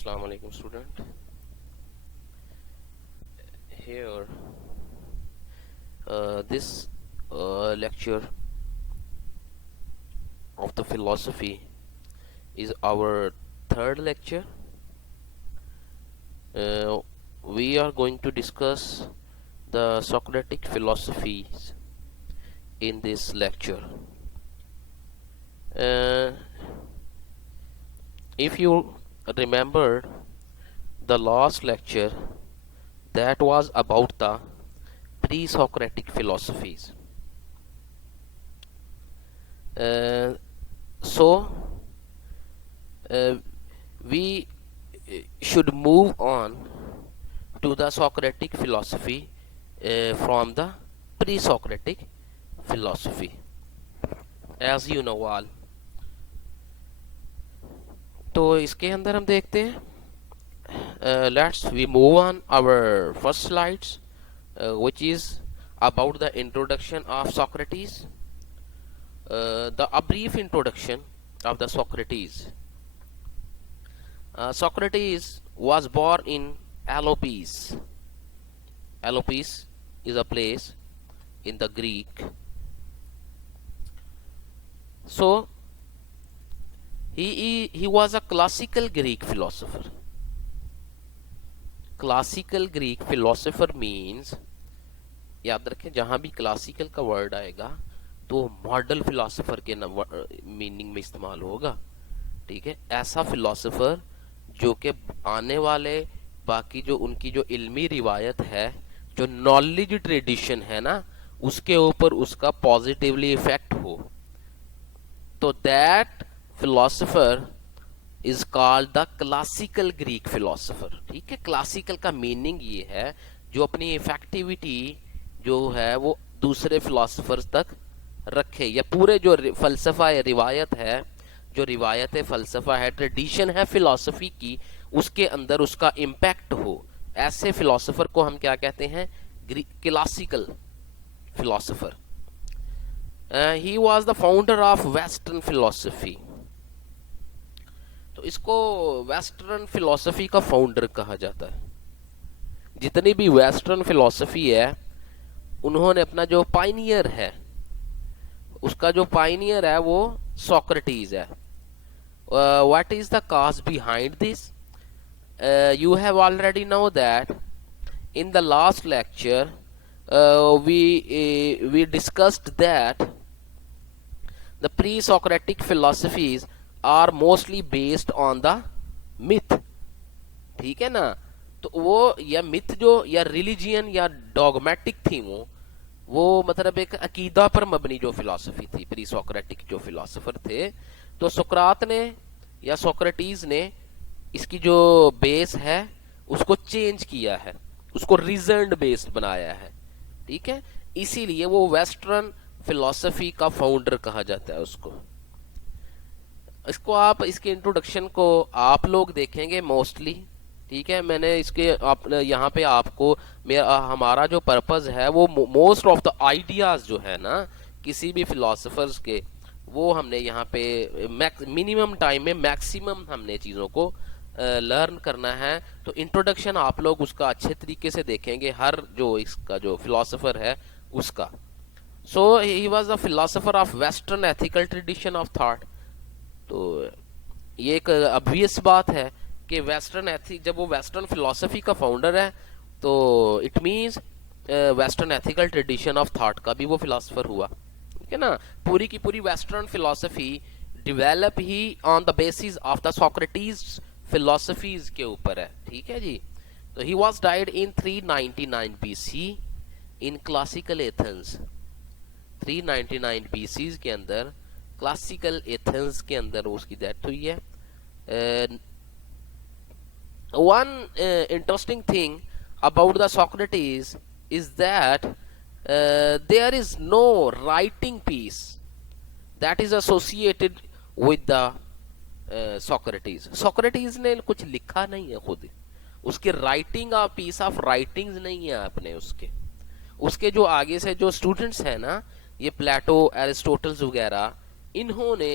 Assalamu alaikum student. Here this lecture of the philosophy is our third lecture. We are going to discuss the Socratic philosophies in this lecture. If you remember the last lecture, that was about the pre-Socratic philosophies. So we should move on to the Socratic philosophy from the pre-Socratic philosophy, as you know all. तो इसके अंदर हम देखते हैं, let's we move on our first slides, which is about the introduction of Socrates. A brief introduction of the Socrates. Socrates was born in Alopes. Alopes is a place in the Greek. So he was a classical Greek philosopher. Classical Greek philosopher means, याद रखें, जहां भी classical का word आएगा तो model philosopher के meaning में इस्तेमाल होगा. ठीक है, ऐसा फिलोसोफर जो कि आने वाले बाकी जो उनकी जो इल्मी रिवायत है, जो नॉलेज ट्रेडिशन है ना, उसके ऊपर उसका पॉजिटिवली इफेक्ट हो. तो that philosopher is called the classical Greek philosopher. ठीक है, क्लासिकल का मीनिंग ये है जो अपनी इफेक्टिविटी जो है वो दूसरे फिलोसोफर्स तक रखे, या पूरे जो फलसफा है, रिवायत है, जो रिवायत फलसफा है, ट्रेडिशन है फिलॉसफी की, उसके अंदर उसका इम्पैक्ट हो. ऐसे फिलोसोफर को हम क्या कहते हैं? Classical philosopher. He was the founder of western philosophy. तो इसको वेस्टर्न फिलोसफी का फाउंडर कहा जाता है. जितनी भी वेस्टर्न फिलोसफी है, उन्होंने अपना जो पाइनियर है, उसका जो पाइनियर है वो सोक्रेटिस है. What is the cause behind this? You have already know that in the last lecture we discussed that the pre-Socratic philosophies are mostly based on the myth. ठीक है ना? तो वो या मिथ जो या रिलीजियन या डॉगमेटिक थी, वो मतलब एक अकीदा पर मबनी जो फिलॉसफी थी, प्री सोक्रेटिक जो फिलॉसफर थे. तो सुकरात ने या सोक्रेटिस ने इसकी जो बेस है उसको चेंज किया है, उसको रीजन बेस्ड बनाया है. ठीक है, इसीलिए वो वेस्टर्न फिलॉसफी का फाउंडर कहा जाता है उसको. इसको आप इसके इंट्रोडक्शन को आप लोग देखेंगे मोस्टली. ठीक है, मैंने इसके यहाँ पे आपको हमारा जो पर्पस है वो मोस्ट ऑफ द आइडियाज जो है ना किसी भी फिलोसफर्स के, वो हमने यहाँ पे मिनिमम टाइम में मैक्सिमम हमने चीज़ों को लर्न करना है. तो इंट्रोडक्शन आप लोग उसका अच्छे तरीके से देखेंगे, हर जो इसका जो फिलोसफर है उसका. So he was a philosopher of western ethical tradition of thought. तो ये एक ऑब्वियस बात है कि वेस्टर्न एथिक, जब वो वेस्टर्न फिलोसफी का फाउंडर है तो it means western ethical tradition of thought का भी वो फिलोसफर हुआ. ठीक है ना? पूरी की पूरी western philosophy develop he on the basis of the Socrates philosophies के ऊपर है. ठीक है जी. तो he was died in 399 BC in classical Athens. 399 BC के अंदर क्लासिकल एथेंस के अंदर उसकी डेथ हुई है. One interesting thing about the Socrates is that there is no writing piece that is associated with the Socrates. Socrates ने कुछ लिखा नहीं है खुद, उसके writing of peace of writings नहीं है अपने. उसके जो आगे से जो स्टूडेंट्स हैं ना, ये प्लेटो, एरिस्टोटल्स वगैरह, इन्होंने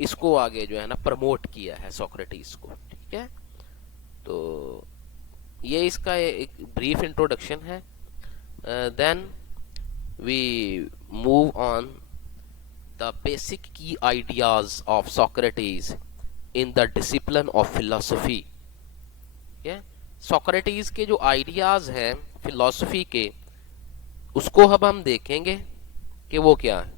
इसको आगे जो है ना प्रमोट किया है सोक्रेटिस को. ठीक है, तो ये इसका एक ब्रीफ इंट्रोडक्शन है. Then we move on the basic key ideas of Socrates in the discipline of philosophy. Socrates के जो आइडियाज हैं फिलोसफी के, उसको अब हम देखेंगे कि वो क्या है.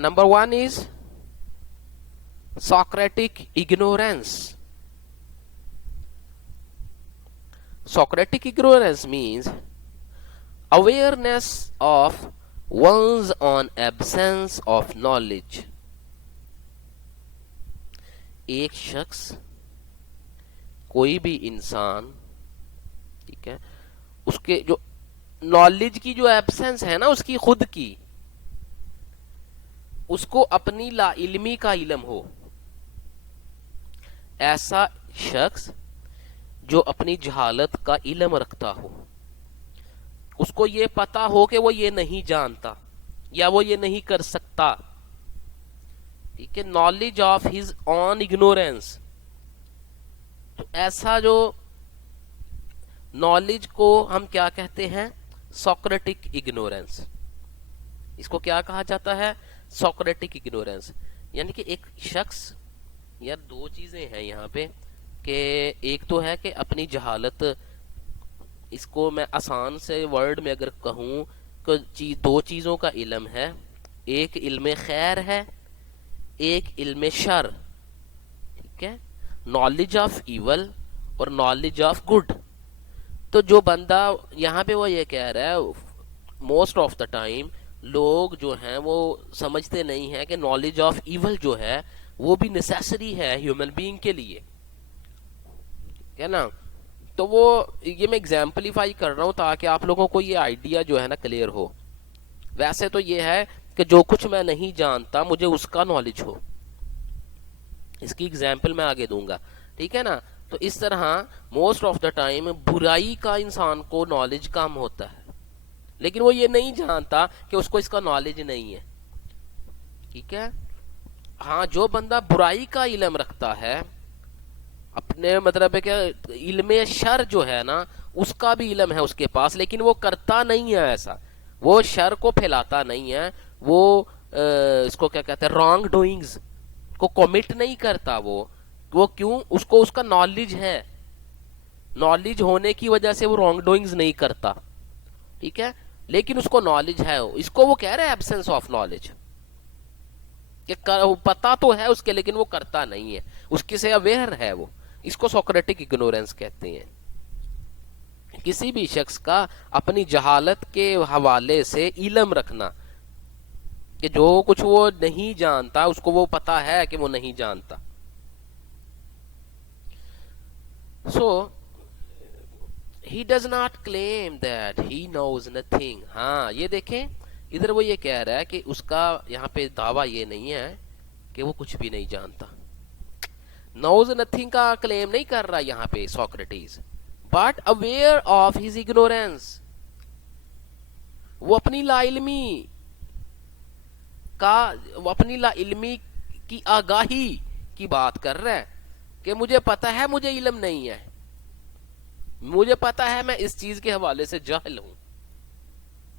Number 1 is Socratic ignorance. Socratic ignorance means awareness of one's own absence of knowledge. एक शख्स, कोई भी इंसान, ठीक है, उसके जो नॉलेज की जो एब्सेंस है ना उसकी खुद की, उसको अपनी ला इल्मी का इल्म हो. ऐसा शख्स जो अपनी जहालत का इल्म रखता हो, उसको ये पता हो कि वो ये नहीं जानता या वो ये नहीं कर सकता. ठीक है, knowledge of his on ignorance. तो ऐसा जो नॉलेज को हम क्या कहते हैं? Socratic ignorance. इसको क्या कहा जाता है? Socratic ignorance. यानी कि एक शख्स, यार दो चीजें हैं यहाँ पे कि एक तो है कि अपनी जहालत, इसको मैं आसान से वर्ड में अगर कहूँ कि दो चीजों का इल्म है. एक इल्म खैर है, एक इल्म शर. ठीक है, नॉलेज ऑफ इवल और नॉलेज ऑफ गुड. तो जो बंदा यहाँ पे वो ये कह रहा है, मोस्ट ऑफ द टाइम लोग जो हैं वो समझते नहीं है कि नॉलेज ऑफ इवल जो है वो भी नेसेसरी है ह्यूमन बीइंग के लिए, है ना. तो वो ये मैं एग्जाम्पलीफाई कर रहा हूं ताकि आप लोगों को ये आइडिया जो है ना क्लियर हो. वैसे तो ये है कि जो कुछ मैं नहीं जानता मुझे उसका नॉलेज हो. इसकी एग्जाम्पल मैं आगे दूंगा, ठीक है ना. तो इस तरह मोस्ट ऑफ द टाइम बुराई का इंसान को नॉलेज कम होता है, लेकिन वो ये नहीं जानता कि उसको इसका नॉलेज नहीं है. ठीक है. हाँ, जो बंदा बुराई का इल्म रखता है, अपने मतलब है क्या, इल्म शर जो है ना उसका भी इल्म है उसके पास, लेकिन वो करता नहीं है ऐसा. वो शर को फैलाता नहीं है, वो इसको क्या कहते हैं, रॉन्ग डूइंग्स को कमिट नहीं करता. वो क्यों? उसको उसका नॉलेज है. नॉलेज होने की वजह से वो रॉन्ग डूइंग्स नहीं करता. ठीक है, लेकिन उसको नॉलेज है. इसको वो कह रहे हैं एब्सेंस ऑफ नॉलेज, कि पता तो है उसके लेकिन वो करता नहीं है, उसके से अवेयर है वो. इसको सोक्रेटिक इग्नोरेंस कहते हैं. किसी भी शख्स का अपनी जहालत के हवाले से इल्म रखना, कि जो कुछ वो नहीं जानता उसको वो पता है कि वो नहीं जानता. सो he does not claim that he knows nothing. हाँ, ये देखें, इधर वो ये कह रहा है कि उसका यहाँ पे दावा ये नहीं है कि वो कुछ भी नहीं जानता. knows nothing का क्लेम नहीं कर रहा यहाँ पे Socrates, but aware of his ignorance. वो अपनी लाइल्मी का, वो अपनी लाइल्मी की आगाही की बात कर रहा है कि मुझे पता है मुझे इल्म नहीं है, मुझे पता है मैं इस चीज के हवाले से जाहिल हूं.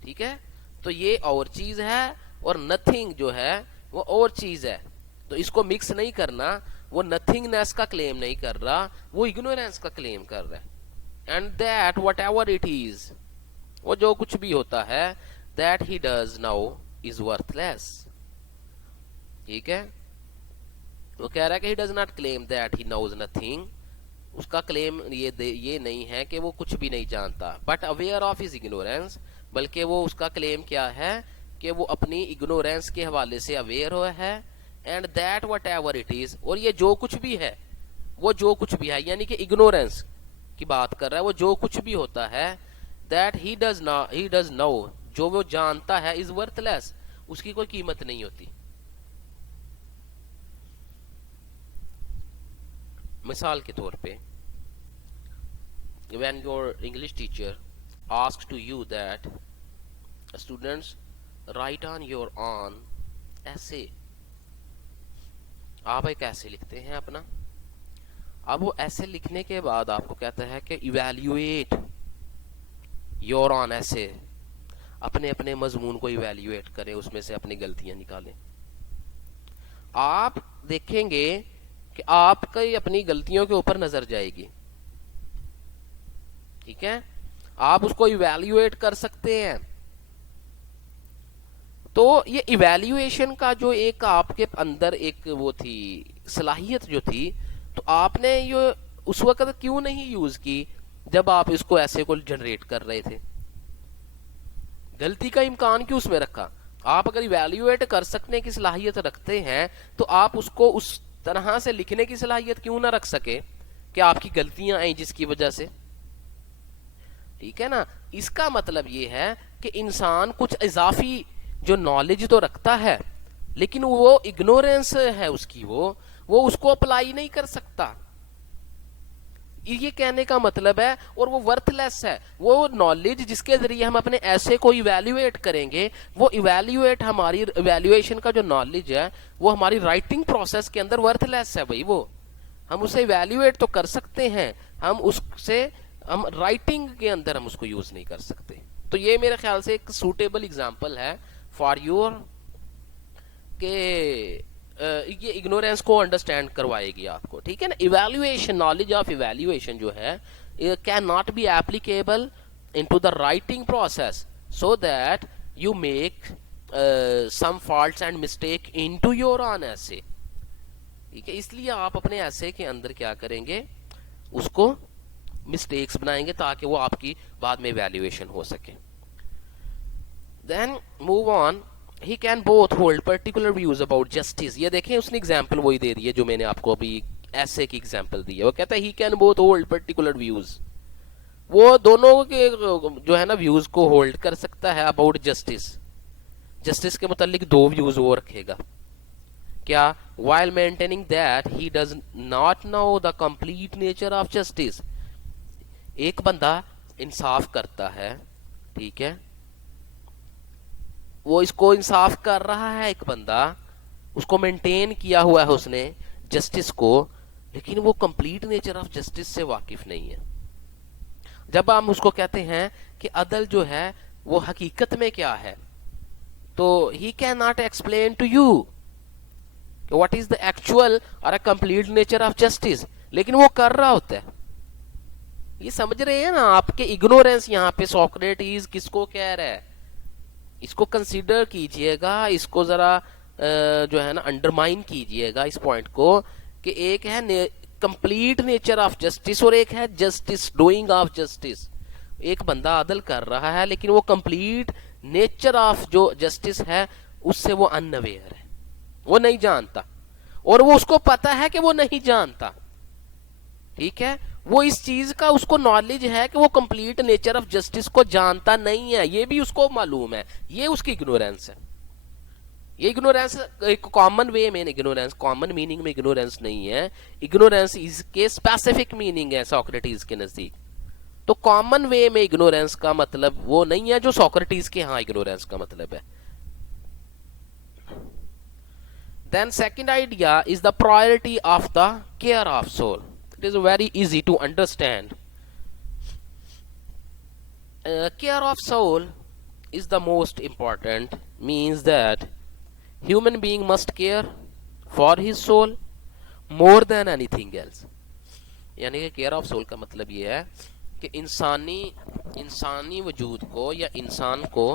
ठीक है, तो ये और चीज है और नथिंग जो है वो और चीज है. तो इसको मिक्स नहीं करना. वो नथिंगनेस का क्लेम नहीं कर रहा, वो इग्नोरेंस का क्लेम कर रहा है. And that whatever it is, वो जो कुछ भी होता है, that he does now is worthless. ठीक है, वो कह रहा है कि he does not claim that he knows nothing. उसका क्लेम ये नहीं है कि वो कुछ भी नहीं जानता, but aware of his ignorance. बल्कि वो उसका क्लेम क्या है कि वो अपनी इग्नोरेंस के हवाले से अवेयर हुआ है. And that whatever it is, और ये जो कुछ भी है, वो जो कुछ भी है, यानी कि इग्नोरेंस की बात कर रहा है. वो जो कुछ भी होता है, दैट ही डज नो, जो वो जानता है, इज वर्थलेस, उसकी कोई कीमत नहीं होती. मिसाल के तौर पे, when your English teacher asks to you that students write on your own essay, आप एक ऐसे लिखते हैं अपना, अब वो ऐसे लिखने के बाद आपको कहता है कि इवैल्यूएट योर ऑन ऐसे, अपने अपने मजमून को इवैल्यूएट करें, उसमें से अपनी गलतियां निकालें। आप देखेंगे कि आपकी अपनी गलतियों के ऊपर नजर जाएगी, ठीक है, आप उसको इवैल्यूएट कर सकते हैं। तो ये इवैल्यूएशन का जो एक आपके अंदर एक वो थी सलाहियत जो थी, तो आपने ये उस वक्त क्यों नहीं यूज की जब आप इसको ऐसे को जनरेट कर रहे थे? गलती का इम्कान क्यों उसमें रखा? आप अगर इवैल्यूएट कर सकने की सलाहियत रखते हैं तो आप उसको उस तरह से लिखने की सलाहियत क्यों ना रख सके कि आपकी गलतियां आई जिसकी वजह से, ठीक है ना। इसका मतलब ये है कि इंसान कुछ इजाफी जो नॉलेज तो रखता है, लेकिन वो इग्नोरेंस है उसकी, वो उसको अप्लाई नहीं कर सकता, ये कहने का मतलब है। और वो वर्थलेस है। वो नॉलेज जिसके जरिए हम अपने ऐसे को इवैल्यूएट करेंगे, वो इवैल्यूएट हमारी इवैल्यूएशन का जो नॉलेज है वो हमारी राइटिंग प्रोसेस के अंदर वर्थलेस है भाई। वो हम उसे इवैल्यूएट तो कर सकते हैं, हम राइटिंग के अंदर हम उसको यूज नहीं कर सकते। तो ये मेरे ख्याल से एक सूटेबल एग्जांपल है फॉर योर के ये इग्नोरेंस को अंडरस्टैंड करवाएगी आपको, ठीक है ना। इवैल्यूएशन, नॉलेज ऑफ इवैल्यूएशन जो है can not be applicable into the writing process so that you make some faults and mistake into your own essay, ठीक है। इसलिए आप अपने ऐसे के अंदर क्या करेंगे, उसको मिस्टेक्स बनाएंगे ताकि वो आपकी बाद में इवैल्यूएशन हो सके। Then move on, he can both hold particular views about justice। ये देखें उसने एग्जाम्पल वही दे दी है जो मैंने आपको अभी ऐसे की एग्जाम्पल दी है। वो कहता है he can both hold particular views, वो दोनों के जो है ना व्यूज को होल्ड कर सकता है अबाउट जस्टिस। जस्टिस के मुतालिक दो व्यूज वो रखेगा, क्या, while maintaining that he does not know the complete nature of justice। एक बंदा इंसाफ करता है, ठीक है, वो इसको इंसाफ कर रहा है, एक बंदा उसको मेंटेन किया हुआ है उसने जस्टिस को, लेकिन वो कंप्लीट नेचर ऑफ जस्टिस से वाकिफ नहीं है। जब हम उसको कहते हैं कि अदल जो है वो हकीकत में क्या है, तो he can not explain to you what is the actual और a complete nature of justice, लेकिन वो कर रहा होता है। ये समझ रहे हैं ना आपके इग्नोरेंस यहाँ पे सोक्रेटिस किसको कह रहा है, इसको कंसीडर कीजिएगा, इसको जरा जो है ना अंडरमाइन कीजिएगा इस पॉइंट को कि एक है कंप्लीट नेचर ऑफ जस्टिस और एक है जस्टिस, डूइंग ऑफ जस्टिस। एक बंदा अदल कर रहा है लेकिन वो कंप्लीट नेचर ऑफ जो जस्टिस है उससे वो अनअवेयर है, वो नहीं जानता, और वो उसको पता है कि वो नहीं जानता, ठीक है। वो इस चीज का उसको नॉलेज है कि वो कंप्लीट नेचर ऑफ जस्टिस को जानता नहीं है, ये भी उसको मालूम है। ये उसकी इग्नोरेंस है। ये इग्नोरेंस एक कॉमन वे में इग्नोरेंस, कॉमन मीनिंग में इग्नोरेंस नहीं है, इग्नोरेंस इसके स्पेसिफिक मीनिंग है सोक्रेटिस के नजदीक। तो कॉमन वे में इग्नोरेंस का मतलब वो नहीं है जो सोक्रेटिस के यहाँ इग्नोरेंस का मतलब है। Then second idea is the priority of the care of soul. It is very easy to understand. Care of soul is the most important, means that human being must care for his soul more than anything else। यानी कि care of soul का मतलब ये है कि इंसानी वजूद को या इंसान को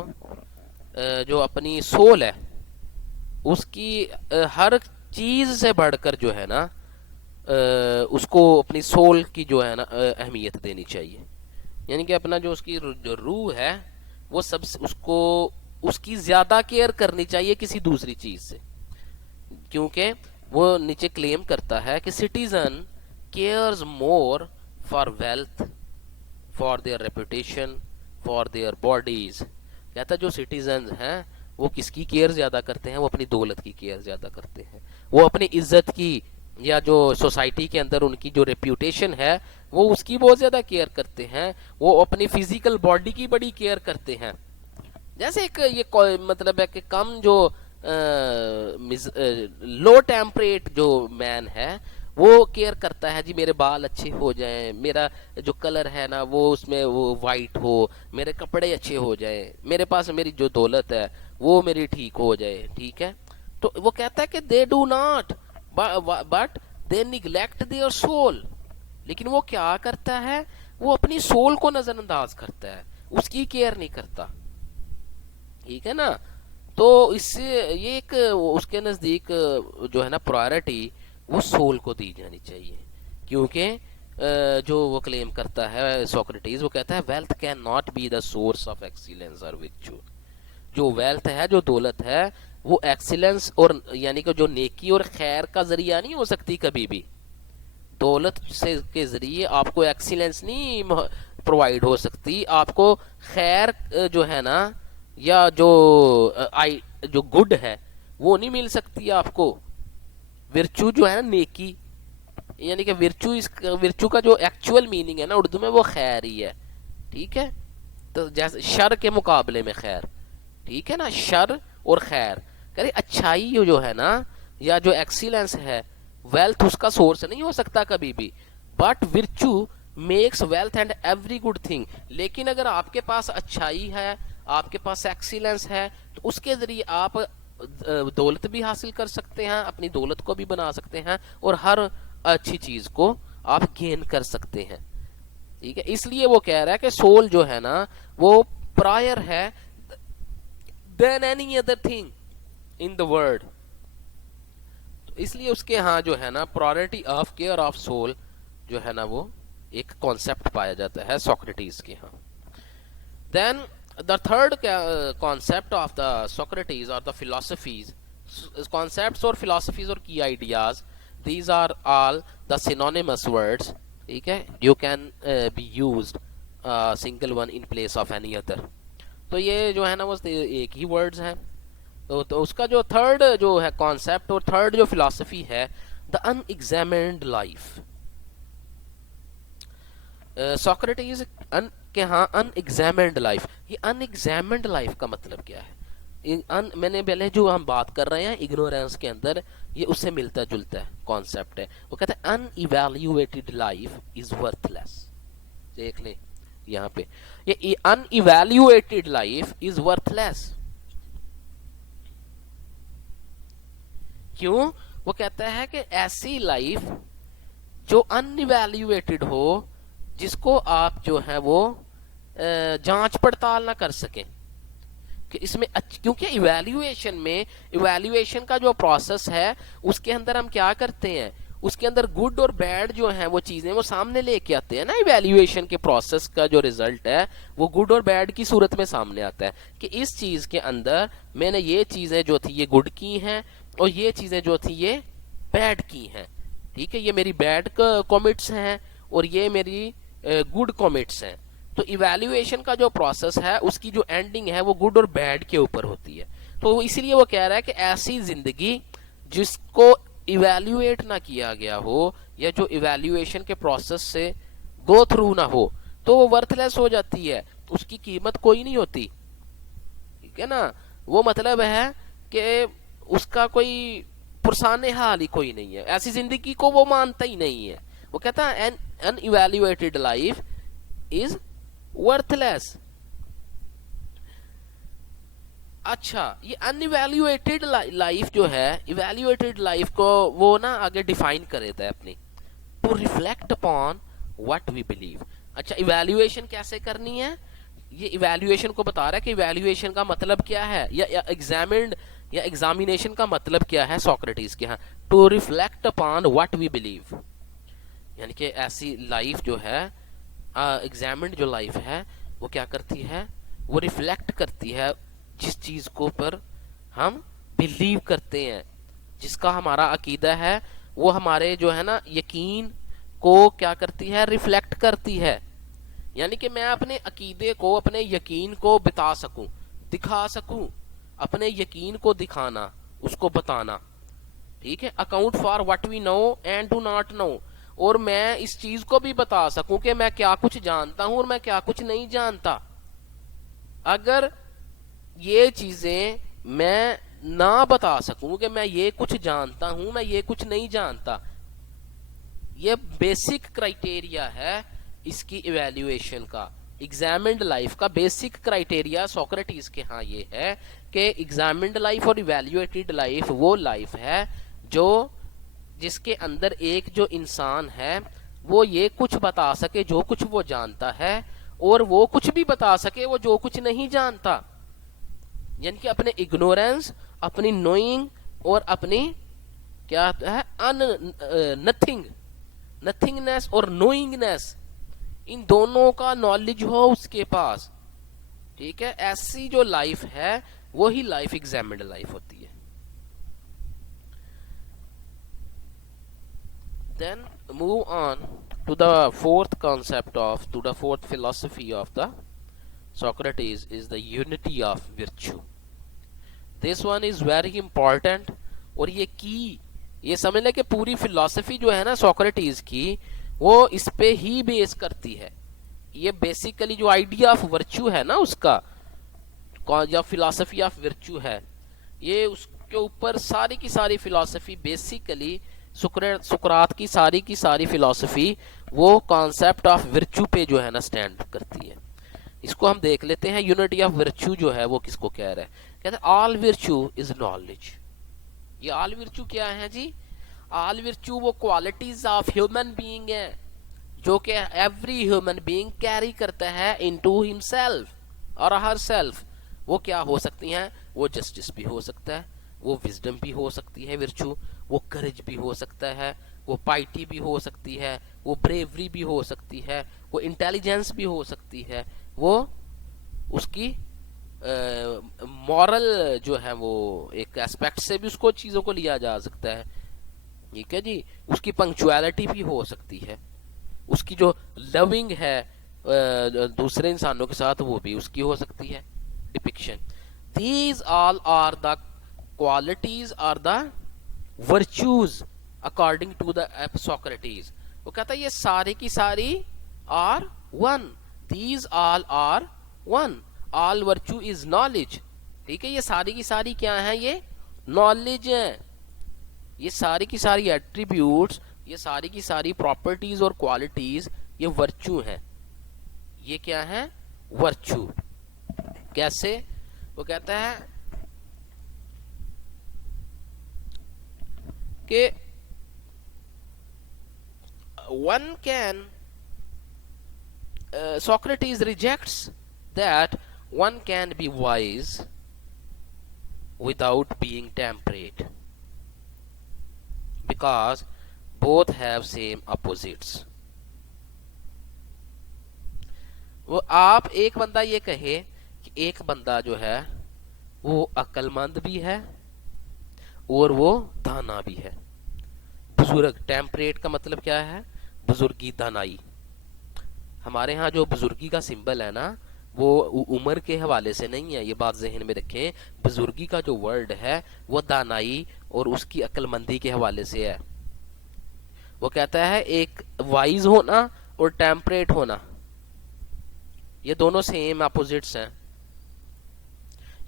जो अपनी सोल है उसकी हर चीज से बढ़कर जो है ना उसको अपनी सोल की जो है ना अहमियत देनी चाहिए। यानी कि अपना जो उसकी जो रूह है वो सब उसको उसकी ज्यादा केयर करनी चाहिए किसी दूसरी चीज से, क्योंकि वो नीचे क्लेम करता है कि citizen cares more for wealth, for their reputation, for their bodies. कहता जो सिटीजन हैं वो किसकी केयर ज्यादा करते हैं, वो अपनी दौलत की केयर ज्यादा करते हैं, वो अपनी इज्जत की या जो सोसाइटी के अंदर उनकी जो रेप्यूटेशन है वो उसकी बहुत ज्यादा केयर करते हैं, वो अपनी फिजिकल बॉडी की बड़ी केयर करते हैं। जैसे एक ये मतलब है कि कम जो लो टेम्परेट जो मैन है वो केयर करता है जी मेरे बाल अच्छे हो जाएं, मेरा जो कलर है ना वो उसमें वो वाइट हो, मेरे कपड़े अच्छे हो जाएं, मेरे पास मेरी जो दौलत है वो मेरी ठीक हो जाए, ठीक है। तो वो कहता है कि they do not, but they neglect their soul. लेकिन वो क्या करता है, वो अपनी सोल को नजरअंदाज करता है, उसकी केयर नहीं करता, ठीक है ना। तो इससे ये एक उसके नजदीक जो है ना प्रायोरिटी वो सोल को दी जानी चाहिए, क्योंकि जो वो क्लेम करता है सोक्रेटिस, वो कहता है wealth can not be the source of excellence और विर्च्यू। जो वेल्थ है, जो दौलत है, वो एक्सीलेंस और यानी कि जो नेकी और खैर का जरिया नहीं हो सकती कभी भी। दौलत से के जरिए आपको एक्सीलेंस नहीं प्रोवाइड हो सकती, आपको खैर जो है ना, या जो जो गुड है वो नहीं मिल सकती आपको। विर्चू जो है ना, नेकी, यानी कि विर्चू, इस विर्चू का जो एक्चुअल मीनिंग है ना उर्दू में वो खैर ही है, ठीक है। तो जैसे शर के मुकाबले में खैर, ठीक है ना, शर और खैर, कह रहे अच्छाई जो है ना, या जो एक्सीलेंस है, वेल्थ उसका सोर्स नहीं हो सकता कभी भी, but विर्चू makes wealth and every good thing. लेकिन अगर आपके पास अच्छाई है, आपके पास एक्सीलेंस है, तो उसके जरिए आप दौलत भी हासिल कर सकते हैं, अपनी दौलत को भी बना सकते हैं, और हर अच्छी चीज को आप गेन कर सकते हैं, ठीक है। इसलिए वो कह रहा है कि सोल जो है ना वो प्रायर है then any other thing in the world. तो इसलिए उसके यहाँ जो है ना priority of care of soul जो है ना वो एक कॉन्सेप्ट पाया जाता है सोक्रेटिस के यहाँ। Then the third concept of the Socrates or the philosophies, concepts or philosophies or key ideas, these are all the synonymous words, ठीक है, you can be used single one in place of any other। तो ये जो है ना वो एक ही words हैं। तो उसका जो थर्ड जो है कॉन्सेप्ट और थर्ड जो फिलॉसफी है, द अनएग्जामिन्ड लाइफ। सोक्रेटिस के हाँ अनएग्जामिन्ड लाइफ, ये अनएग्जामिन्ड लाइफ का मतलब क्या है? मैंने पहले जो हम बात कर रहे हैं इग्नोरेंस के अंदर, ये उससे मिलता जुलता है कॉन्सेप्ट है। वो कहता है अनइवैल्यूएटेड लाइफ इज वर्थलेस। देख ले यहाँ पे, ये अनइवैल्यूएटेड लाइफ इज वर्थलेस। क्यों? वो कहता है कि ऐसी लाइफ जो अनइवैल्यूएटेड हो, जिसको आप जो है वो जांच पड़ताल ना कर सके कि इसमें क्योंकि इवैल्यूएशन में, इवैल्यूएशन का जो प्रोसेस है उसके अंदर हम क्या करते हैं, उसके अंदर गुड और बैड जो है वो चीजें वो सामने लेके आते हैं ना। इवैल्यूएशन के प्रोसेस का जो रिजल्ट है वो गुड और बैड की सूरत में सामने आता है कि इस चीज के अंदर मैंने ये चीजें जो थी ये गुड की हैं और ये चीजें जो थी ये बैड की हैं, ठीक है। ये मेरी बैड कॉमिट्स हैं और ये मेरी गुड कॉमिट्स हैं। तो इवैल्यूएशन का जो प्रोसेस है उसकी जो एंडिंग है वो गुड और बैड के ऊपर होती है। तो इसलिए वो कह रहा है कि ऐसी जिंदगी जिसको इवैल्यूएट ना किया गया हो, या जो इवैल्यूएशन के प्रोसेस से गो थ्रू ना हो, तो वो वर्थलेस हो जाती है, उसकी कीमत कोई नहीं होती, ठीक है ना। वो मतलब है कि उसका कोई पुरसाने हाल ही कोई नहीं है, ऐसी जिंदगी को वो मानता ही नहीं है। वो कहता है एन अनइवैल्यूएटेड लाइफ इज वर्थलेस। अच्छा, ये अनइवैल्यूएटेड लाइफ जो है, इवैल्यूएटेड लाइफ को वो ना आगे डिफाइन कर देता है अपनी, to reflect upon what we believe. अच्छा, इवैल्यूएशन कैसे करनी है, ये इवैल्यूएशन को बता रहा है कि इवैल्यूएशन का मतलब क्या है, या एग्जामिन्ड या एग्जामिनेशन का मतलब क्या है सोक्रेटिस के यहाँ। To reflect upon what we believe, यानी कि ऐसी लाइफ जो है, एग्जामिन्ड जो लाइफ है वो क्या करती है, वो रिफ्लेक्ट करती है जिस चीज को पर हम बिलीव करते हैं, जिसका हमारा अकीदा है, वो हमारे जो है ना यकीन को क्या करती है, रिफ्लेक्ट करती है। यानी कि मैं अपने अकीदे को, अपने यकीन को बता सकूं, दिखा सकूं, अपने यकीन को दिखाना, उसको बताना, ठीक है। Account for what we know and do not know, और मैं इस चीज को भी बता सकूं कि मैं क्या कुछ जानता हूं और मैं क्या कुछ नहीं जानता। अगर ये चीजें मैं ना बता सकूं कि मैं ये कुछ जानता हूं, मैं ये कुछ नहीं जानता, ये बेसिक क्राइटेरिया है इसकी इवैल्यूएशन का, एग्जामिन्ड लाइफ का बेसिक क्राइटेरिया सोक्रेटिस के यहाँ ये है कि एग्जामिन्ड लाइफ और इवैल्यूएटेड लाइफ वो लाइफ है जो जिसके अंदर एक जो इंसान है वो ये कुछ बता सके जो कुछ वो जानता है, और वो कुछ भी बता सके वो जो कुछ नहीं जानता, यानी कि अपने इग्नोरेंस, अपनी नोइंग और अपनी क्या है नथिंगनेस और नोइंगनेस, इन दोनों का नॉलेज हो उसके पास। ठीक है, ऐसी जो लाइफ है वो ही लाइफ एग्जामिन्ड लाइफ होती है। Then move on to the fourth concept of, to the fourth philosophy of the Socrates is the unity of virtue. This one is very important, और ये समझ लें कि पूरी फिलॉसफी जो है ना सोक्रेटिस की वो इस पे ही बेस करती है। ये बेसिकली जो आइडिया ऑफ वर्च्यू है ना उसका, या फिलॉसफी ऑफ वर्च्यू है, ये उसके ऊपर सारी की सारी फिलॉसफी बेसिकली सुकरात की सारी फिलॉसफी वो कॉन्सेप्ट ऑफ वर्च्यू पे जो है ना स्टैंड करती है। इसको हम देख लेते हैं। यूनिटी ऑफ वर्च्यू जो है वो किसको कह रहा है? कहते हैं ऑल वर्च्यू इज नॉलेज। ये ऑल वर्च्यू क्या है जी? ऑल वर्च्यू वो क्वालिटीज ऑफ ह्यूमन बीइंग है जो कि एवरी ह्यूमन बीइंग कैरी करता है इनटू हिमसेल्फ और हर सेल्फ। वो क्या हो सकती हैं? वो जस्टिस भी हो सकता है, वो विजडम भी हो सकती है वर्च्यू, वो करेज भी हो सकता है, वो पाइटी भी हो सकती है, वो ब्रेवरी भी हो सकती है, वो इंटेलिजेंस भी हो सकती है, वो उसकी मॉरल जो है वो एक एस्पेक्ट से भी उसको चीजों को लिया जा सकता है। ठीक है जी, उसकी पंक्चुअलिटी भी हो सकती है, उसकी जो लविंग है दूसरे इंसानों के साथ वो भी उसकी हो सकती है depiction. These all are the qualities are the virtues according to the Socrates. वो कहता है ये सारी की सारी are one, these all are one, all virtue is knowledge. ठीक है, ये सारी की सारी क्या है? ये नॉलेज है। ये सारी की सारी एट्रीब्यूट्स, ये सारी की सारी प्रॉपर्टीज और क्वालिटीज ये वर्च्यू हैं। ये क्या है? वर्च्यू। कैसे? वो कहता है कि one can Socrates rejects that one can be wise without being temperate because both have same opposites। वो आप एक बंदा ये कहे कि एक बंदा जो है वो अक्लमंद भी है और वो दाना भी है। बुजुर्ग, टेम्परेट का मतलब क्या है? बुजुर्गी, दानाई। हमारे यहाँ जो बुजुर्गी का सिंबल है ना वो उम्र के हवाले से नहीं है, ये बात जहन में रखें। बुजुर्गी का जो वर्ड है वो दानाई और उसकी अक्लमंदी के हवाले से है। वो कहता है एक वाइज होना और टेम्परेट होना ये दोनों सेम अपोजिट्स हैं।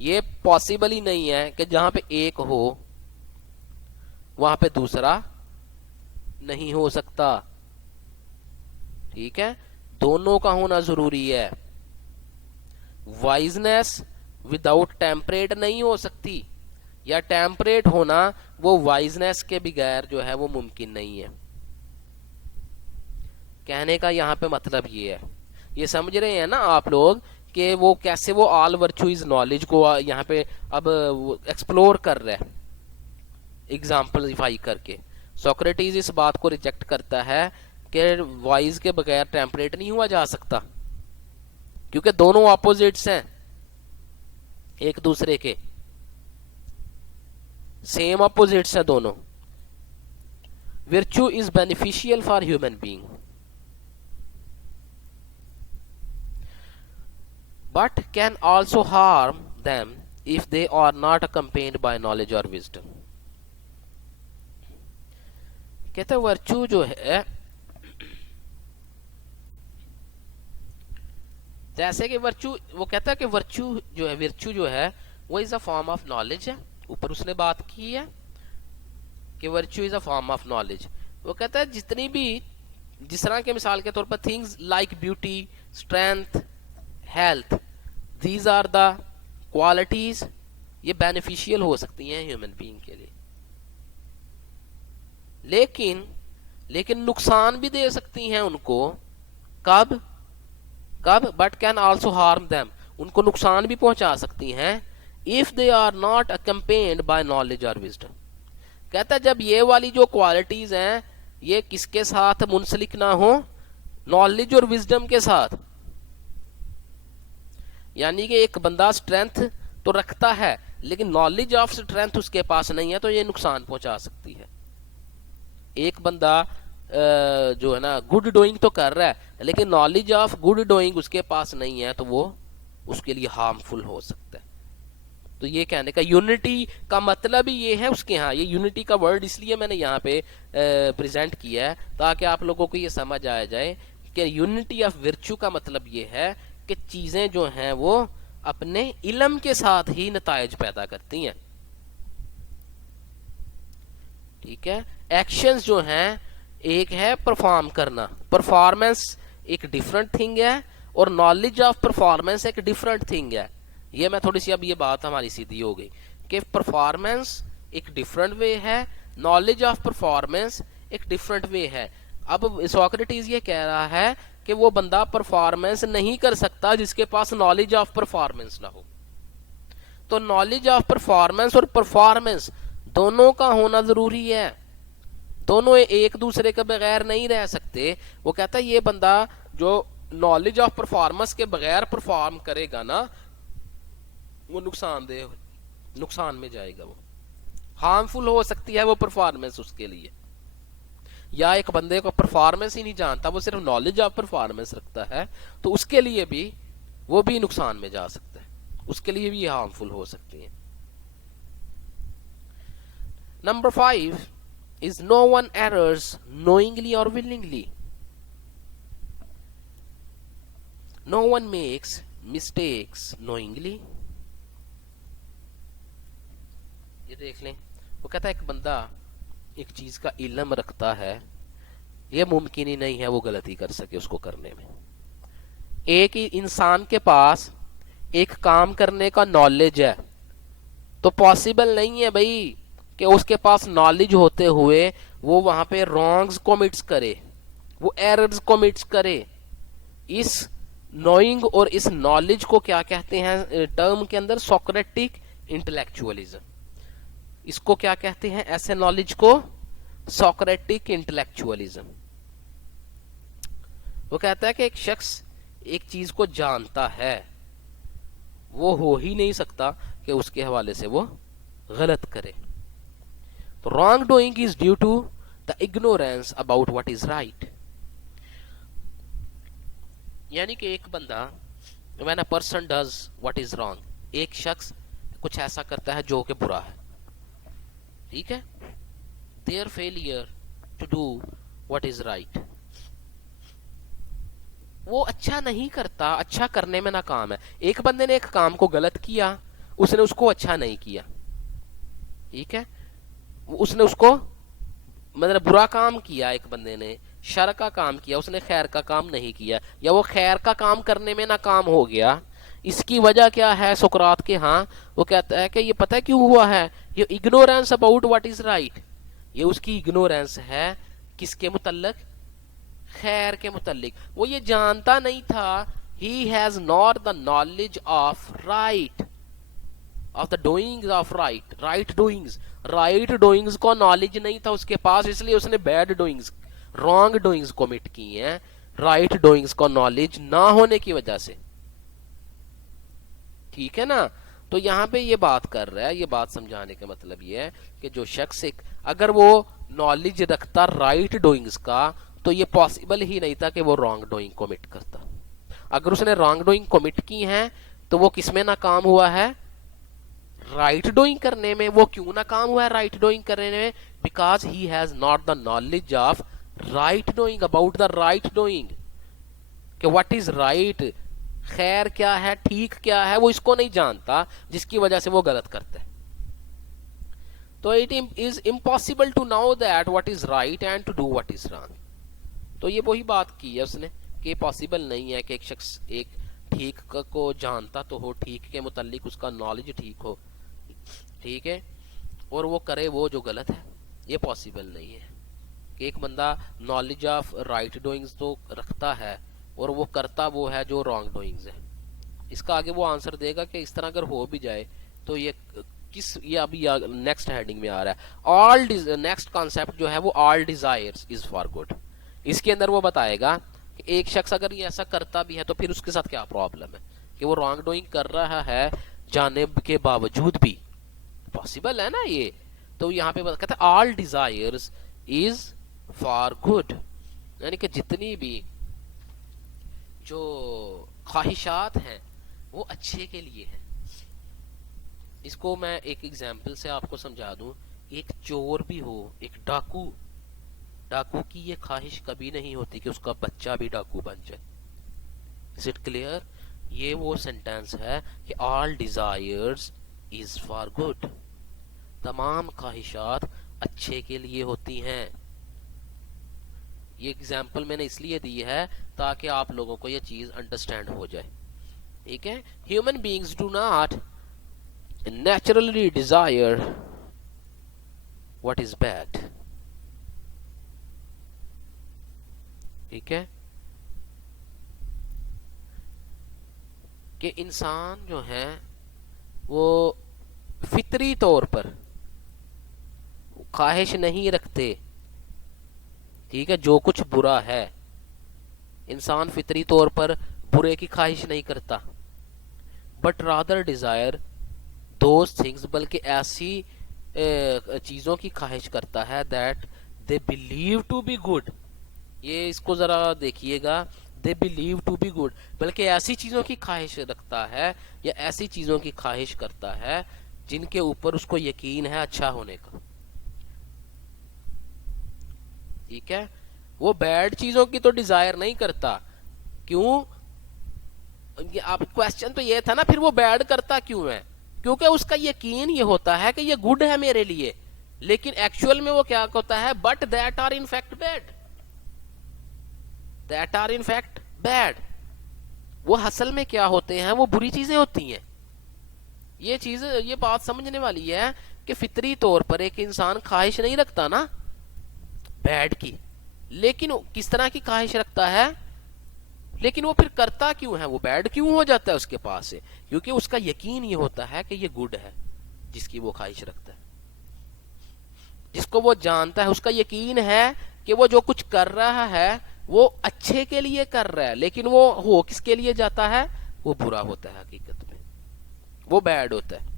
ये पॉसिबल ही नहीं है कि जहां पे एक हो वहां पे दूसरा नहीं हो सकता। ठीक है, दोनों का होना जरूरी है। वाइजनेस विदाउट टेम्परेट नहीं हो सकती, या टेम्परेट होना वो वाइजनेस के बगैर जो है वो मुमकिन नहीं है। कहने का यहां पे मतलब ये है, ये समझ रहे हैं ना आप लोग कि वो कैसे वो ऑल वर्च्यू इज नॉलेज को यहाँ पे अब एक्सप्लोर कर रहा है एग्जाम्पलीफाई करके। सोक्रेटिस इस बात को रिजेक्ट करता है कि वाइज के बगैर टेम्परेट नहीं हुआ जा सकता, क्योंकि दोनों ऑपोजिट्स हैं एक दूसरे के, सेम ऑपोजिट्स हैं दोनों। virtue is beneficial for human being but can also harm them if they are not accompanied by knowledge or wisdom। कहते हैं वर्च्यू जो है, जैसे कि वर्च्यू, वो कहता है कि वर्च्यू जो है, वर्च्यू जो है वो is a form of knowledge है। ऊपर उसने बात की है कि virtue is a form of knowledge, वो कहता है जितनी भी, जिस तरह के मिसाल के तौर पर things like beauty, strength, health, these are the qualities, ये बेनिफिशियल हो सकती हैं ह्यूमन बीइंग के लिए, लेकिन नुकसान भी दे सकती हैं उनको। कब कब but can also harm them, उनको नुकसान भी पहुंचा सकती हैं if they are not accompanied by knowledge और विजडम। कहता है जब ये वाली जो क्वालिटीज हैं ये किसके साथ मुंसलिक ना हो, नॉलेज और विजडम के साथ। यानी कि एक बंदा स्ट्रेंथ तो रखता है लेकिन नॉलेज ऑफ स्ट्रेंथ उसके पास नहीं है, तो ये नुकसान पहुंचा सकती है। एक बंदा जो है ना गुड डूइंग तो कर रहा है लेकिन नॉलेज ऑफ गुड डूइंग उसके पास नहीं है, तो वो उसके लिए हार्मफुल हो सकता है। तो ये कहने का यूनिटी का मतलब ही ये है उसके यहाँ, ये यूनिटी का वर्ड इसलिए मैंने यहाँ पे प्रेजेंट किया है ताकि आप लोगों को ये समझ आ जाए कि यूनिटी ऑफ विर्चू का मतलब ये है कि चीजें जो हैं वो अपने इल्म के साथ ही नताइज पैदा करती हैं। ठीक है, एक्शंस जो हैं, एक है परफॉर्म करना, परफॉर्मेंस एक डिफरेंट थिंग है और नॉलेज ऑफ परफॉर्मेंस एक डिफरेंट थिंग है। ये मैं थोड़ी सी अब ये बात हमारी सीधी हो गई कि परफॉर्मेंस एक डिफरेंट वे है, नॉलेज ऑफ परफॉर्मेंस एक डिफरेंट वे है। अब सोक्रेटिस ये कह रहा है कि वो बंदा परफॉर्मेंस नहीं कर सकता जिसके पास नॉलेज ऑफ परफॉर्मेंस ना हो। तो नॉलेज ऑफ परफॉर्मेंस और परफॉर्मेंस दोनों का होना जरूरी है, दोनों एक दूसरे के बगैर नहीं रह सकते। वो कहता है ये बंदा जो नॉलेज ऑफ परफॉर्मेंस के बगैर परफॉर्म करेगा ना वो नुकसान में जाएगा, वो हार्मफुल हो सकती है वो परफॉर्मेंस उसके लिए। या एक बंदे को परफॉर्मेंस ही नहीं जानता, वो सिर्फ नॉलेज ऑफ परफॉर्मेंस रखता है, तो उसके लिए भी वो भी नुकसान में जा सकता है, उसके लिए भी हार्मफुल हो सकती है। Number 5 is no one errors knowingly or willingly. No one makes mistakes knowingly. ये देख लें, वो कहता है एक बंदा एक चीज का इल्म रखता है, ये मुमकिन ही नहीं है वो गलती कर सके उसको करने में। एक ही इंसान के पास एक काम करने का नॉलेज है तो पॉसिबल नहीं है भाई कि उसके पास नॉलेज होते हुए वो वहां पे रॉन्ग्स कमिट्स करे, वो एरर्स कमिट्स करे। इस नोइंग और इस नॉलेज को क्या कहते हैं टर्म के अंदर, सोक्रेटिक इंटेलेक्चुअलिज्म। इसको क्या कहते हैं, ऐसे नॉलेज को सोक्रेटिक इंटेलेक्चुअलिज्म। वो कहता है कि एक शख्स एक चीज को जानता है, वो हो ही नहीं सकता कि उसके हवाले से वो गलत करे। तो wrong doing is due to the ignorance about what is right. यानी कि एक बंदा, when a person does what is wrong, एक शख्स कुछ ऐसा करता है जो कि बुरा है, ठीक है, their failure to do what is right, वो अच्छा नहीं करता, अच्छा करने में नाकाम है। एक बंदे ने एक काम को गलत किया, उसने उसको अच्छा नहीं किया, ठीक है, उसने उसको मतलब बुरा काम किया, एक बंदे ने शर का काम किया, उसने खैर का काम नहीं किया, या वो खैर का काम करने में नाकाम हो गया। इसकी वजह क्या है सुकरात के यहाँ, वो कहता है कि ये पता है क्यों हुआ है, ये ignorance about what is right, ये उसकी इग्नोरेंस है किसके मुतल्लिक, खैर के मुतल्लिक। वो ये जानता नहीं था, he has not the knowledge of right, of the doings of right, right doings को नॉलेज नहीं था उसके पास, इसलिए उसने bad doings, wrong doings commit की हैं, राइट डूइंग्स को नॉलेज ना होने की वजह से। ठीक है ना, तो यहां पे ये बात कर रहा है, ये बात समझाने का मतलब ये है कि जो शख्स एक अगर वो नॉलेज रखता राइट डूइंग्स का, तो ये पॉसिबल ही नहीं था कि वो रॉन्ग डूइंग कमिट करता। अगर उसने रॉन्ग डूइंग कमिट की है तो वो किसमें नाकाम हुआ है, राइट डूइंग करने में। वो क्यों नाकाम हुआ है राइट डूइंग करने में, because he has not the knowledge of right doing, about the right doing, कि व्हाट इज राइट, खैर क्या है, ठीक क्या है, वो इसको नहीं जानता, जिसकी वजह से वो गलत करता है। तो it is impossible to know that what is right and to do what is wrong. तो ये वही बात की है उसने कि पॉसिबल नहीं है कि एक शख्स एक ठीक को जानता तो हो, ठीक के मुतालिक उसका नॉलेज ठीक हो, ठीक है, और वो करे वो जो गलत है। ये पॉसिबल नहीं है कि एक बंदा नॉलेज ऑफ राइट डूइंग्स तो रखता है और वो करता वो है जो रॉन्ग डूइंग्स है। इसका आगे वो आंसर देगा कि इस तरह अगर हो भी जाए तो ये किस, ये अभी नेक्स्ट हेडिंग में आ रहा है। ऑल नेक्स्ट कॉन्सेप्ट जो है वो all desires is for good. इसके अंदर वो बताएगा कि एक शख्स अगर ये ऐसा करता भी है तो फिर उसके साथ क्या प्रॉब्लम है कि वो रॉन्ग डूइंग कर रहा है जाने के बावजूद भी, पॉसिबल है ना ये। तो यहाँ पे कहता है all desires is for good, यानी कि जितनी भी जो ख्वाहिशात हैं वो अच्छे के लिए हैं। इसको मैं एक एग्जाम्पल से आपको समझा दूं। एक चोर भी हो, एक डाकू, डाकू की ये ख्वाहिश कभी नहीं होती कि उसका बच्चा भी डाकू बन जाए। Is it clear? ये वो सेंटेंस है कि all desires is for good, तमाम ख्वाहिशात अच्छे के लिए होती हैं। ये एग्जाम्पल मैंने इसलिए दी है ताकि आप लोगों को ये चीज अंडरस्टैंड हो जाए, ठीक है। Human beings do not naturally desire what is bad, ठीक है, कि इंसान जो है वो फितरी तौर पर ख्वाहिश नहीं रखते, ठीक है, जो कुछ बुरा है इंसान फितरी तौर पर बुरे की ख्वाहिश नहीं करता, but rather desire those things, बल्कि ऐसी चीजों की ख्वाहिश करता है that they believe to be good. ये इसको जरा देखिएगा, they believe to be good, बल्कि ऐसी चीजों की ख्वाहिश रखता है या ऐसी चीजों की ख्वाहिश करता है जिनके ऊपर उसको यकीन है अच्छा होने का, ठीक है। वो बैड चीजों की तो डिजायर नहीं करता। क्यों? आप क्वेश्चन तो ये था ना, फिर वो बैड करता क्यों है? क्योंकि उसका यकीन ये होता है कि ये गुड है मेरे लिए, लेकिन एक्चुअल में वो क्या होता है, but that are in fact bad, that are in fact bad. वो असल में क्या होते हैं, वो बुरी चीजें होती हैं। ये चीज, ये बात समझने वाली है कि फितरी तौर पर एक इंसान ख्वाहिश नहीं रखता ना बैड की, लेकिन किस तरह की ख्वाहिश रखता है, लेकिन वो फिर करता क्यों है, वो बैड क्यों हो जाता है उसके पास से? क्योंकि उसका यकीन ये होता है कि ये गुड है जिसकी वो ख्वाहिश रखता है, जिसको वो जानता है, उसका यकीन है कि वो जो कुछ कर रहा है वो अच्छे के लिए कर रहा है, लेकिन वो हो किसके लिए जाता है, वो बुरा होता है, हकीकत में वो बैड होता है।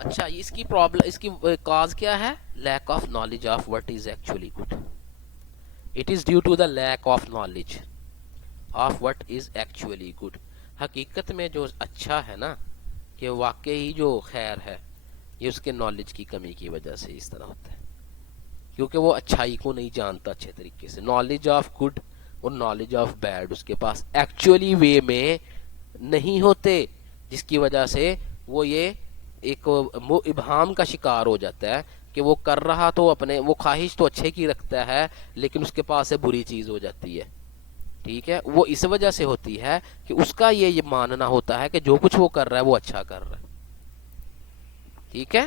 अच्छा, इसकी प्रॉब्लम, इसकी कॉज क्या है? Lack of knowledge of what is actually good. It is due to the lack of knowledge of what is actually good. हकीकत में जो अच्छा है ना, कि वाकई जो खैर है, ये उसके नॉलेज की कमी की वजह से इस तरह होता है, क्योंकि वो अच्छाई को नहीं जानता अच्छे तरीके से। नॉलेज ऑफ गुड और नॉलेज ऑफ बैड उसके पास एक्चुअली वे में नहीं होते, जिसकी वजह से वो ये एक इबहाम का शिकार हो जाता है कि वो कर रहा तो अपने, वो ख्वाहिश तो अच्छे की रखता है, लेकिन उसके पास से बुरी चीज हो जाती है, ठीक है। वो इस वजह से होती है कि उसका ये मानना होता है कि जो कुछ वो कर रहा है वो अच्छा कर रहा है, ठीक है।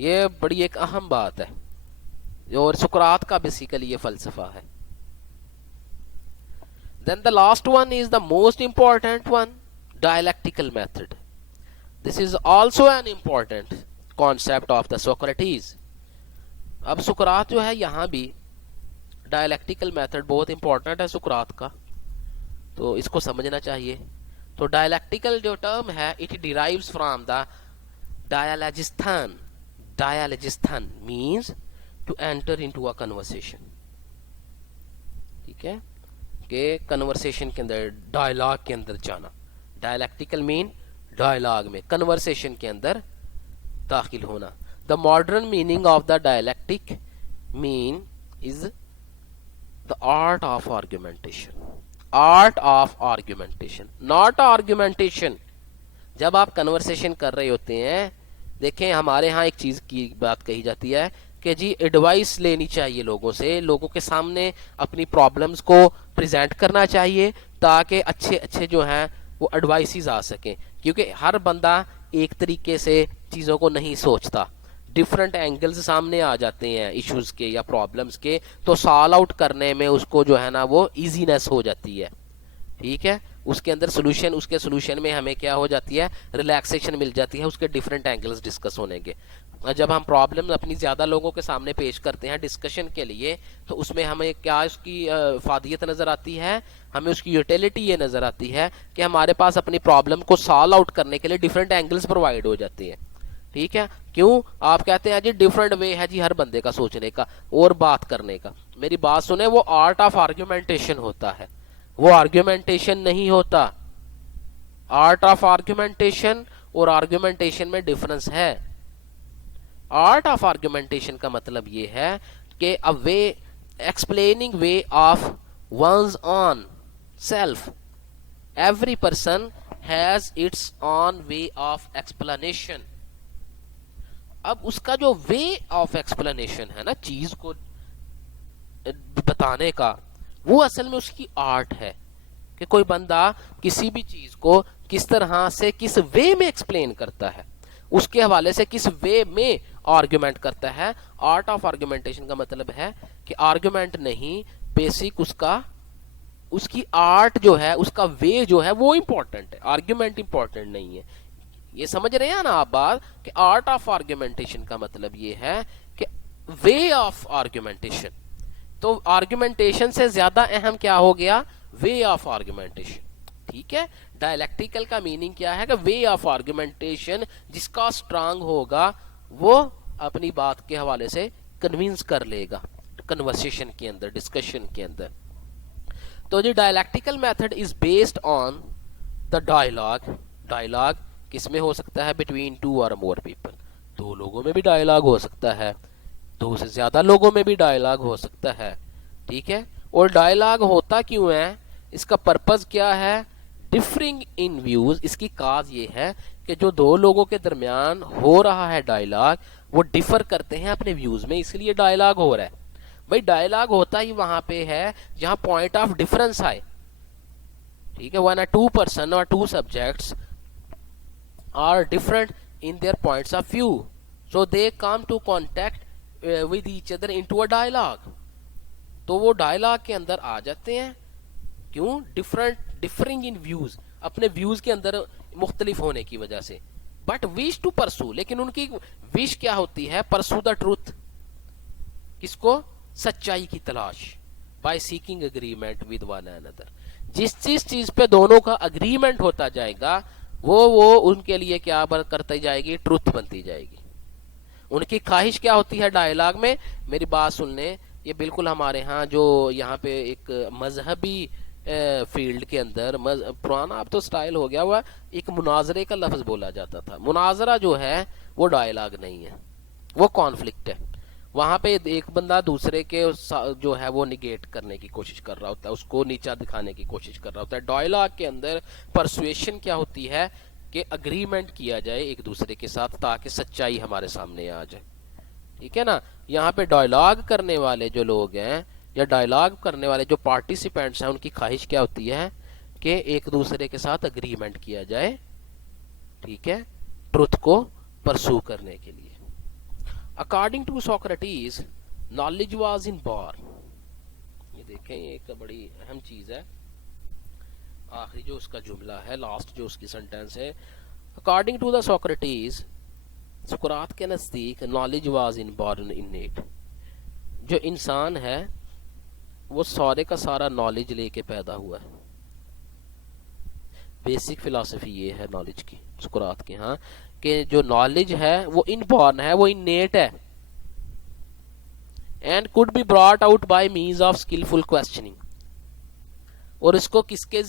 ये बड़ी एक अहम बात है और सुकरात का बेसिकली ये फलसफा है। Then the last one is the most important one, dialectical method. This is also an important concept of the Socrates. अब सुकरात जो है यहाँ भी डायलैक्टिकल मेथड बहुत इंपॉर्टेंट है सुकरात का, तो इसको समझना चाहिए। तो डायलैक्टिकल जो टर्म है, it derives from the dialegesthai. Dialegesthai means to enter into a conversation, ठीक है, कि कन्वर्सेशन के अंदर, डायलॉग के अंदर जाना। डायलैक्टिकल मीन डायलॉग में, कन्वर्सेशन के अंदर दाखिल होना। The modern meaning of the dialectic mean is the art of argumentation. Art of argumentation, not argumentation. जब आप कन्वर्सेशन कर रहे होते हैं, देखें हमारे यहाँ एक चीज की बात कही जाती है कि जी एडवाइस लेनी चाहिए लोगों से, लोगों के सामने अपनी प्रॉब्लम्स को प्रेजेंट करना चाहिए ताकि अच्छे अच्छे जो हैं वो एडवाइसेस आ सकें, क्योंकि हर बंदा एक तरीके से चीज़ों को नहीं सोचता, डिफरेंट एंगल्स सामने आ जाते हैं इश्यूज के या प्रॉब्लम्स के, तो सॉल्व आउट करने में उसको जो है ना वो इजीनेस हो जाती है। ठीक है, उसके अंदर सोल्यूशन, उसके सोल्यूशन में हमें क्या हो जाती है, रिलैक्सेशन मिल जाती है उसके डिफरेंट एंगल्स डिस्कस होने के। जब हम प्रॉब्लम अपनी ज्यादा लोगों के सामने पेश करते हैं डिस्कशन के लिए, तो उसमें हमें क्या उसकी फादियत नजर आती है, हमें उसकी यूटिलिटी ये नजर आती है कि हमारे पास अपनी प्रॉब्लम को सॉल्व आउट करने के लिए डिफरेंट एंगल्स प्रोवाइड हो जाते हैं। ठीक है, क्यों आप कहते हैं जी डिफरेंट वे है जी हर बंदे का सोचने का और बात करने का। मेरी बात सुने, वो आर्ट ऑफ आर्ग्यूमेंटेशन होता है, वो आर्ग्यूमेंटेशन नहीं होता। आर्ट ऑफ आर्ग्यूमेंटेशन और आर्ग्यूमेंटेशन में डिफरेंस है। आर्ट ऑफ आर्ग्यूमेंटेशन का मतलब ये है कि a way, explaining way of one's own self. Every person has its own way of explanation. अब उसका जो वे ऑफ एक्सप्लेनेशन है ना, चीज को बताने का, वो असल में उसकी आर्ट है कि कोई बंदा किसी भी चीज को किस तरह से, किस वे में एक्सप्लेन करता है, उसके हवाले से किस वे में आर्ग्यूमेंट करता है। आर्ट ऑफ आर्ग्यूमेंटेशन का मतलब है कि आर्ग्यूमेंट नहीं, बेसिक उसका, उसकी आर्ट जो है, उसका वे जो है वो इंपॉर्टेंट है, आर्ग्यूमेंट इंपॉर्टेंट नहीं है। ये समझ रहे हैं ना आप बात, कि आर्ट ऑफ आर्ग्यूमेंटेशन का मतलब ये है कि वे ऑफ आर्ग्यूमेंटेशन। तो आर्ग्यूमेंटेशन से ज्यादा अहम क्या हो गया, वे ऑफ आर्ग्यूमेंटेशन। ठीक है, डायलैक्टिकल का मीनिंग क्या है कि वे ऑफ आर्ग्यूमेंटेशन, जिसका स्ट्रांग होगा वो अपनी बात के हवाले से कन्विंस कर लेगा कन्वर्सेशन के अंदर, डिस्कशन के अंदर। तो जी dialectical method is based on the dialogue. Dialogue किसमें हो सकता है, बिटवीन टू और मोर पीपल, दो लोगों में भी डायलॉग हो सकता है, दो से ज्यादा लोगों में भी डायलॉग हो सकता है। ठीक है, और डायलॉग होता क्यों है, इसका पर्पस क्या है, डिफरिंग इन व्यूज। इसकी काज ये है कि जो दो लोगों के दरमियान हो रहा है डायलॉग, वो डिफर करते हैं अपने व्यूज में, इसलिए डायलॉग हो रहा है। भाई डायलॉग होता ही वहां पे है जहां पॉइंट ऑफ डिफरेंस आए। ठीक है, वन आर टू पर्सन और two subjects are different in their points of view, so they come to contact with each other into a dialogue. तो वो डायलॉग के अंदर आ जाते हैं, क्यों, डिफरिंग इन व्यूज, अपने व्यूज के अंदर मुख्तलिफ होने की वजह से। बट विश टू परसू, लेकिन उनकी विश क्या होती है, परसू द ट्रूथ, किसको, सच्चाई की तलाश, by seeking agreement with one another. जिस चीज पे दोनों का अग्रीमेंट होता जाएगा वो उनके लिए क्या करती जाएगी, ट्रुथ बनती जाएगी। उनकी ख्वाहिश क्या होती है डायलॉग में, मेरी बात सुन लें, ये बिल्कुल हमारे यहाँ जो यहाँ पे एक मजहबी फील्ड के अंदर पुराना अब तो स्टाइल हो गया हुआ, एक मुनाजरे का लफ्ज बोला जाता था। मुनाजरा जो है वो डायलॉग नहीं है, वो कॉन्फ्लिक्ट है। वहां पे एक बंदा दूसरे के जो है वो निगेट करने की कोशिश कर रहा होता है, उसको नीचा दिखाने की कोशिश कर रहा होता है। डायलॉग के अंदर परसुएशन क्या होती है कि अग्रीमेंट किया जाए एक दूसरे के साथ ताकि सच्चाई हमारे सामने आ जाए। ठीक है ना, यहाँ पे डायलॉग करने वाले जो लोग हैं या डायलॉग करने वाले जो पार्टिसिपेंट्स हैं, उनकी ख्वाहिश क्या होती है कि एक दूसरे के साथ अग्रीमेंट किया जाए, ठीक है, ट्रुथ को परसू करने के लिए। According to Socrates knowledge was inborn. ये देखें, ये एक बड़ी अहम चीज है, आखिरी जो उसका जुमला है, लास्ट जो उसकी सेंटेंस है, अकॉर्डिंग टू द सोक्रेटिस, सुकरात के नजदीक नॉलेज वाज इन बॉर्न इनेट। जो इंसान है वो सारे का सारा नॉलेज लेके पैदा हुआ है। बेसिक फिलॉसफी ये है नॉलेज की सुकरात के यहाँ, कि जो नॉलेज है वो इनबॉर्न है, वो इनेट है, and could be brought out by means of skilful questioning. और इसको किसके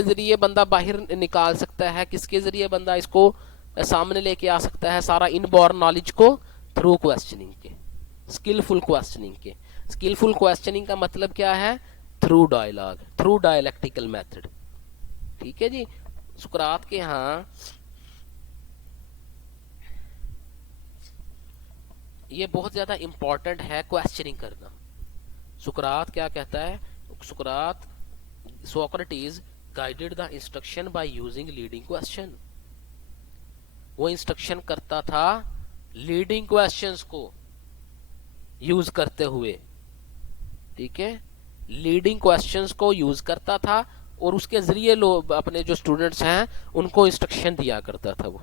जरिए बंदा बाहर निकाल सकता है, किसके जरिए बंदा इसको सामने लेके आ सकता है, सारा इनबॉर्न नॉलेज को, थ्रू क्वेश्चनिंग के, स्किलफुल क्वेश्चनिंग के। स्किलफुल क्वेश्चनिंग का मतलब क्या है, through dialogue, through dialectical method. ठीक है जी। सुकरात के यहाँ ये बहुत ज्यादा इंपॉर्टेंट है क्वेश्चनिंग करना। सुकरात क्या कहता है? सुकरात, Socrates guided the instruction by using leading question. वो इंस्ट्रक्शन करता था लीडिंग क्वेश्चंस को यूज करते हुए। ठीक है, लीडिंग क्वेश्चंस को यूज करता था और उसके जरिए लोग अपने जो स्टूडेंट्स हैं उनको इंस्ट्रक्शन दिया करता था वो।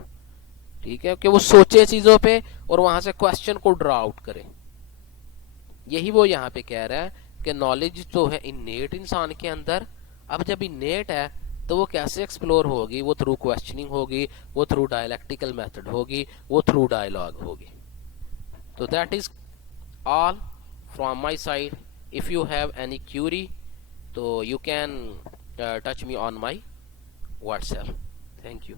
ठीक है, कि वो सोचे चीजों पे और वहां से क्वेश्चन को ड्रॉ आउट करे। यही वो यहाँ पे कह रहा है कि नॉलेज तो है इनेट इंसान के अंदर, अब जब इनेट है तो वो कैसे एक्सप्लोर होगी? वो थ्रू क्वेश्चनिंग होगी, वो थ्रू डायलैक्टिकल मेथड होगी, वो थ्रू डायलॉग होगी। तो that is all from my side. If you have any query तो you can touch me on my WhatsApp. Thank you.